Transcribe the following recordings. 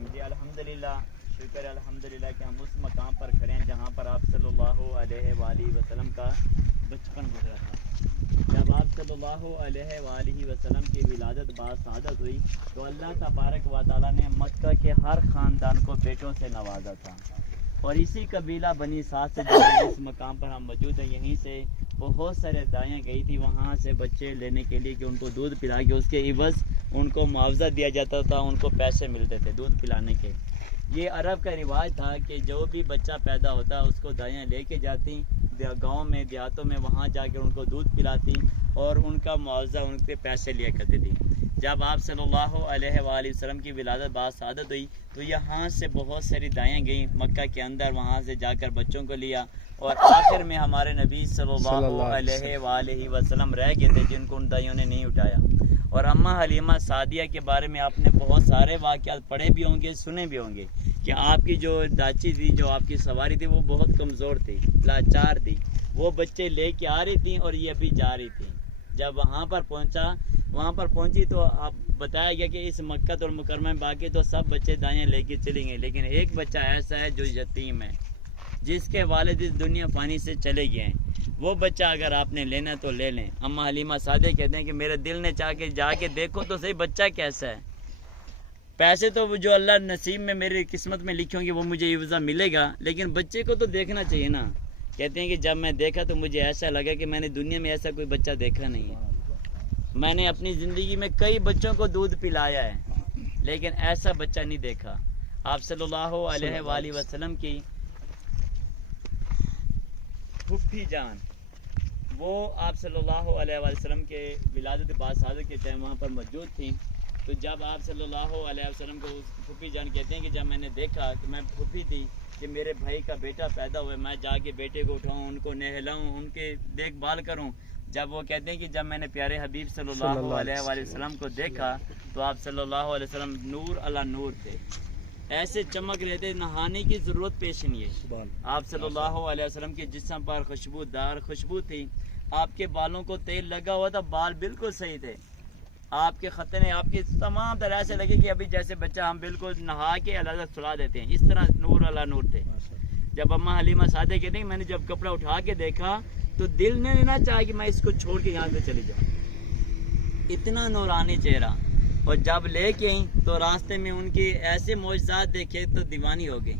रहीम। जी अल्हम्दुलिल्लाह, शुक्र है अल्हम्दुलिल्लाह कि हम उस मकाम पर खड़े हैं जहाँ पर आप सल्लल्लाहु अलैहि वसल्लम का बचपन गुजरा था। जब आप सल्लल्लाहु अलैहि वसल्लम की विलादत बासादत हुई तो अल्लाह तबारक व तआला ने मक्का के हर ख़ानदान को बेटों से नवाजा था। और इसी कबीला बनी साद से जिस मकाम पर हम मौजूद हैं, यहीं से बहुत सारे दाएँ गई थी वहाँ से बच्चे लेने के लिए कि उनको दूध पिला के उसके इवज़ उनको मुआवजा दिया जाता था, उनको पैसे मिलते थे दूध पिलाने के। ये अरब का रिवाज था कि जो भी बच्चा पैदा होता उसको दाएँ लेके जाती गांव में देहातों में, वहाँ जाकर उनको दूध पिलाती और उनका मुआवजा उन पे पैसे लिया करती थी। जब आप सल्लल्लाहु अलैहि वसल्लम की विलादत बासादत हुई तो यहाँ से बहुत सारी दाएँ गई मक्का के अंदर, वहाँ से जाकर बच्चों को लिया और आखिर में हमारे नबी सल्लल्लाहु अलैहि वसल्लम रह गए थे जिनको उन दाइयों ने नहीं उठाया। और अम्मा हलीमा सादिया के बारे में आपने बहुत सारे वाक़यात पढ़े भी होंगे, सुने भी होंगे कि आपकी जो दाची थी, जो आपकी सवारी थी, वो बहुत कमज़ोर थी, लाचार थी। वो बच्चे लेके आ रही थी और ये अभी जा रही थी। जब वहाँ पर पहुँची तो आप बताया गया कि इस मक्का और मुकरमा में बाकी तो सब बच्चे दाएँ लेके चले गए, लेकिन एक बच्चा ऐसा है जो यतीम है, जिसके वालिद इस दुनिया पानी से चले गए हैं। वो बच्चा अगर आपने लेना तो ले लें। अम्मा हलीमा सादे कहते हैं कि मेरे दिल ने चाह के जाके देखो तो सही बच्चा कैसा है। पैसे तो जो अल्लाह नसीब में मेरी किस्मत में लिखे होंगे वो मुझे इवज़ा मिलेगा, लेकिन बच्चे को तो देखना चाहिए ना। कहते हैं कि जब मैं देखा तो मुझे ऐसा लगा कि मैंने दुनिया में ऐसा कोई बच्चा देखा नहीं है। मैंने अपनी ज़िंदगी में कई बच्चों को दूध पिलाया है, लेकिन ऐसा बच्चा नहीं देखा। आप सल्लल्लाहु अलैहि वसल्लम की फुफ्फी जान, वो आप सल्लल्लाहु अलैहि वसल्लम के विलादत बासादत के टाइम वहाँ पर मौजूद थी। तो जब आप सल्लल्लाहु अलैहि वसल्लम को फुफ्फी जान कहते हैं कि जब मैंने देखा कि मैं फुफ्फी थी कि मेरे भाई का बेटा पैदा हुआ, मैं जाके बेटे को उठाऊँ, उनको नहलाऊँ, उनके देखभाल करूँ। जब वो कहते हैं कि जब मैंने प्यारे हबीब सल्लल्लाहु अलैहि वसल्लम को देखा तो आप सल्लल्लाहु अलैहि वसल्लम नूर अला नूर थे, ऐसे चमक रहे थे, नहाने की ज़रूरत पेश नहीं है। आप सल्लल्लाहु अलैहि वसल्लम के जिस्म पर खुशबूदार खुशबू थी, आपके बालों को तेल लगा हुआ था, बाल बिल्कुल सही थे, आपके खतने आपके तमाम तरह से लगे कि अभी जैसे बच्चा हम बिल्कुल नहा के अलग सुला देते हैं, इस तरह नूर अला नूर थे। जब अम्मा हलीमा सादे कहते हैं मैंने जब कपड़ा उठा के देखा तो दिल ने ना चाहा कि मैं इसको छोड़ के यहाँ से चली जाऊँ, इतना नूरानी चेहरा। और जब लेके आई तो रास्ते में उनके ऐसे मौजज़ात देखे तो दीवानी हो गई।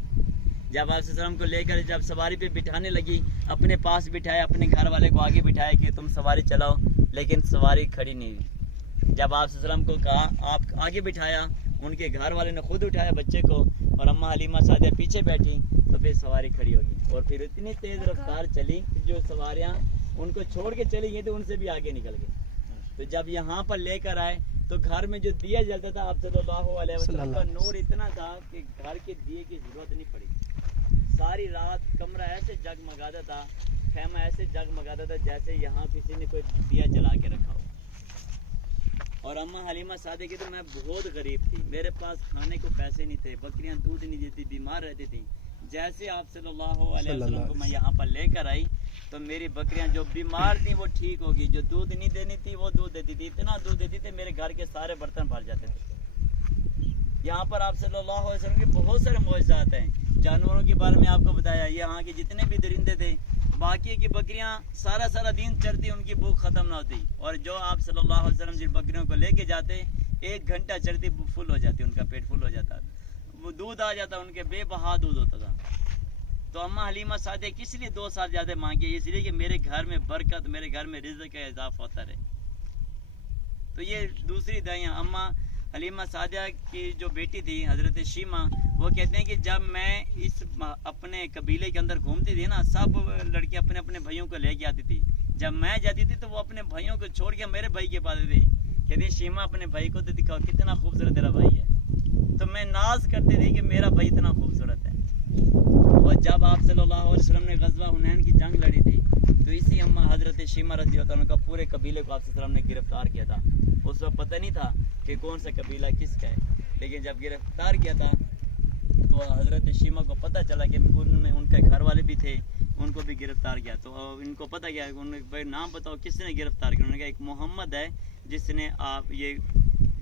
जब आप सल्लम को लेकर जब सवारी पे बिठाने लगी, अपने पास बिठाया, अपने घर वाले को आगे बिठाया कि तुम सवारी चलाओ, लेकिन सवारी खड़ी नहीं हुई। जब आप सल्लम को कहा आप आगे बिठाया, उनके घर वाले ने खुद उठाया बच्चे को और अम्मा हलीमा सादिया पीछे बैठी, तो फिर सवारी खड़ी होगी। और फिर इतनी तेज़ रफ्तार चली कि जो सवारियाँ उनको छोड़ के चली गई तो उनसे भी आगे निकल गई। तो जब यहाँ पर लेकर आए तो घर में जो दिया जलता था आप सल्लल्लाहु अलैहि वसल्लम का नूर इतना था कि घर के दिए की जरूरत नहीं पड़ी। सारी रात कमरा ऐसे जगमगाता था, खेमा ऐसे जगमगाता था जैसे यहाँ किसी ने कोई दिया जला के रखा हो। और अम्मा हलीमा सादे की तो मैं बहुत गरीब थी, मेरे पास खाने को पैसे नहीं थे, बकरियाँ दूध नहीं देती, बीमार रहती थी। जैसे आप सल्लल्लाहु अलैहि वसल्लम को मैं यहाँ पर लेकर आई तो मेरी बकरियाँ जो बीमार थी वो ठीक होगी, जो दूध नहीं देनी थी वो दूध देती थी, इतना दूध देती थी मेरे घर के सारे बर्तन भर जाते थे। यहाँ पर आप सल्लल्लाहु अलैहि वसल्लम के बहुत सारे मौजज़ात हैं। जानवरों के बारे में आपको बताया, यहाँ के जितने भी दरिंदे थे, बाकी की बकरियाँ सारा दिन चरती, उनकी भूख ख़त्म ना होती। और जो आप सल्लल्लाहु अलैहि वसल्लम जिन बकरियों को लेके जाते, 1 घंटा चरती फुल हो जाती, उनका पेट फुल हो जाता, वो दूध आ जाता, उनके बेबहा दूध होता था। तो अम्मा हलीमा सादे किस लिए 2 साल ज़्यादा मांगे, इसलिए कि मेरे घर में बरकत, मेरे घर में रिज़्क़ का इजाफा होता रहे। तो ये दूसरी दाइयाँ अम्मा हलीमा सादिया की जो बेटी थी हज़रत शीमा, वो कहते हैं कि जब मैं इस अपने कबीले के अंदर घूमती थी ना, सब लड़के अपने अपने भाइयों को लेके आती थी। जब मैं जाती थी तो वो अपने भाइयों को छोड़ के मेरे भाई के पास थी। कहती है शीमा अपने भाई को तो दिखाओ कितना खूबसूरत तेरा भाई है। तो मैं नाज करती थी कि मेरा भाई इतना खूबसूरत है। और जब आप सल्लल्लाहु अलैहि वसल्लम ने गज़वा हुनैन की जंग लड़ी थी तो इसी अम्मा हज़रत शीमा रज़ी अल्लाह अन्हा का पूरे कबीले को आप सल्लल्लाहु अलैहि वसल्लम ने गिरफ्तार किया था। उस वक्त पता नहीं था कि कौन सा कबीला किसका है, लेकिन जब गिरफ्तार किया था तो हज़रत शीमा को पता चला कि उनमें उनके घर वाले भी थे, उनको भी गिरफ्तार किया। तो इनको पता क्या, उन्होंने नाम बताओ किसने गिरफ्तार किया। उन्होंने कहा एक मोहम्मद है जिसने, आप ये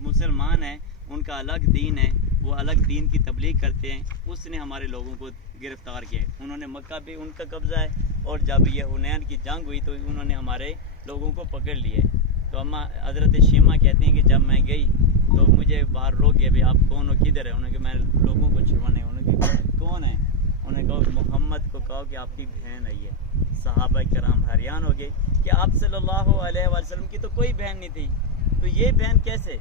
मुसलमान है, उनका अलग दीन है, वो अलग दीन की तबलीग करते हैं, उसने हमारे लोगों को गिरफ्तार किया। उन्होंने मक्का पे उनका कब्ज़ा है, और जब ये हुनैन की जंग हुई तो उन्होंने हमारे लोगों को पकड़ लिए। तो अम्मा हज़रत शीमा कहती हैं कि जब मैं गई तो मुझे बाहर रोक गया, भाई आप कौन हो, किधर है? उन्होंने कहा मैं लोगों को छुड़वाने। उन्होंने कहा कौन है? उन्होंने कहा मोहम्मद को कहो कि आपकी बहन आई है। सहाबा कराम हैरान हो गए कि आप सल्लल्लाहु अलैहि वसल्लम की तो कोई बहन नहीं थी, तो ये बहन कैसे?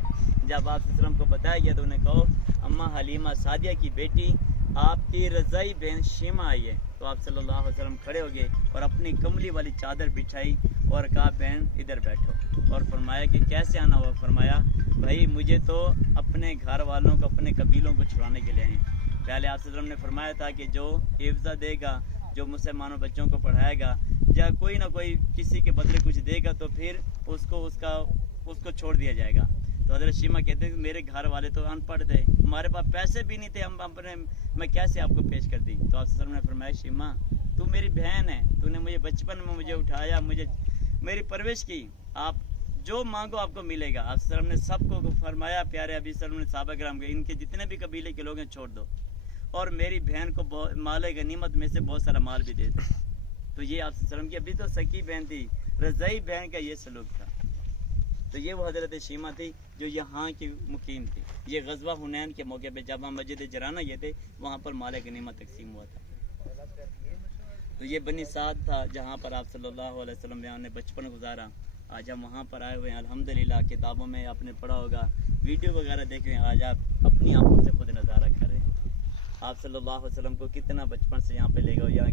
जब आप वसल्लम को बताया गया तो उन्हें कहो अम्मा हलीमा सादिया की बेटी आपकी रज़ाई बहन शीमा आई है। तो आप सल्लल्लाहु अलैहि वसल्लम खड़े हो गए और अपनी कमली वाली चादर बिछाई और कहा बहन इधर बैठो, और फरमाया कि कैसे आना हुआ? फरमाया भाई मुझे तो अपने घर वालों को, अपने कबीलों को छुड़ाने के लिए आए हैं। पहले आप वसल्लम ने फरमाया था कि जो हिफ्ज़ा देगा, जो मुसलमानों बच्चों को पढ़ाएगा, या कोई ना कोई किसी के बदले कुछ देगा तो फिर उसको छोड़ दिया जाएगा। तो हज़रत शीमा कहते हैं कि मेरे घर वाले तो अनपढ़ थे, हमारे पास पैसे भी नहीं थे, हम अपने मैं कैसे आपको पेश कर दी? तो आप वसल्लम ने फरमाया शीमा तू मेरी बहन है, तूने मुझे बचपन में मुझे उठाया, मुझे मेरी परवरिश की, आप जो मांगो आपको मिलेगा। आप वसल्लम ने सबको फरमाया, प्यारे अभी वसल्लम ने सहाबा किराम के इनके जितने भी कबीले के लोग हैं छोड़ दो, और मेरी बहन को माल गनीमत में से बहुत सारा माल भी दे दो। तो ये आप वसल्लम की अभी तो सकी बहन थी, रज़ाई बहन का ये सलूक था। तो ये वो हज़रत शीमा थी जो यहाँ की मुकीम थी। ये गज़वा हुनैन के मौके पे जब हम मस्जिद जराना ये थे, वहाँ पर माल गनीमत तकसीम हुआ था। तो ये बनी साद था जहाँ पर आप सल्लल्लाहु अलैहि वसल्लम ने बचपन गुजारा। आज हम वहाँ पर आए हुए हैं अल्हम्दुलिल्लाह। किताबों में आपने पढ़ा होगा, वीडियो वगैरह देखे, आज आप अपनी आंखों से खुद नज़ारा कर रहे हैं। आप सल्लल्लाहु अलैहि वसल्लम को कितना बचपन से यहाँ पे ले गए, यहाँ